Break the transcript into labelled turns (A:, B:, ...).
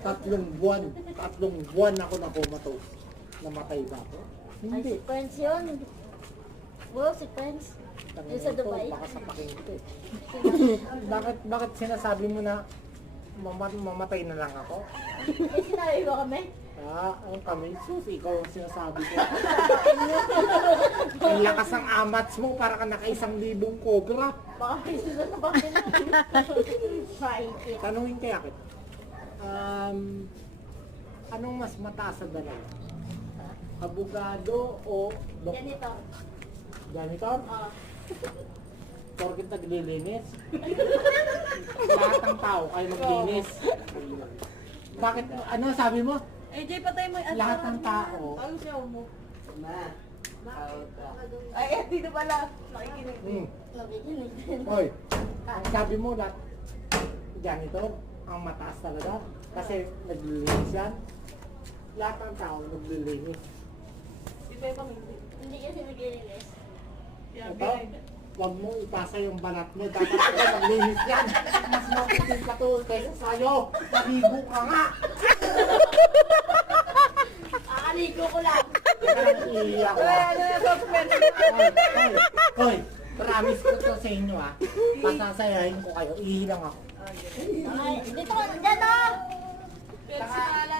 A: Tatlong buwan ako na comatose. Namatay ba ako?
B: Ay,
A: Hindi.
B: si Prince yun. Wow, si Prince. Yung sa Dubai.
A: Baka sa pakinggan eh. bakit sinasabi mo na mamatay na lang ako?
B: May sinabi ba kami?
A: Ang kami, sus, ikaw ang sinasabi ko. Ang lakas ng amats mo, para ka naka-1,000 cobra.
B: Baka may sunod na bakit na. Friday.
A: Tanungin kaya kita. Anong mas mataas sa dalawa? Abogado o
B: Ganito.
A: janitor?
B: Oh.
A: Porkit naglilinis? Lahat ng tao kayo maglinis. Bakit? Ano sabi mo?
C: AJ, patay mo yung
A: Lahat ng tao.
C: Ang siyaw mo.
D: Ma.
C: Ay, dito pala. Nakikinig.
B: Nakikinig.
A: Hoy, sabi mo lahat janitor ang mataas talaga kasi naglilinis yan. Lahat ng tao naglilinis.
C: Di ba yung pamilya?
B: Hindi kasi naglilinis.
C: Yeah,
A: Ito, huwag mo ipasa yung balat mo. Dapat ito maglinis yan. Mas maputin ka to kaysa sa'yo. Naligo ka nga.
B: Aaligo ko lang.
A: Parang iiyak ka.
C: Ano yung suspension?
A: Hoy, promise ko to sa inyo ha. Pasasayahin ko kayo. Ihilang ako.
B: Ay, dito ka. Dyan o.
C: Personalan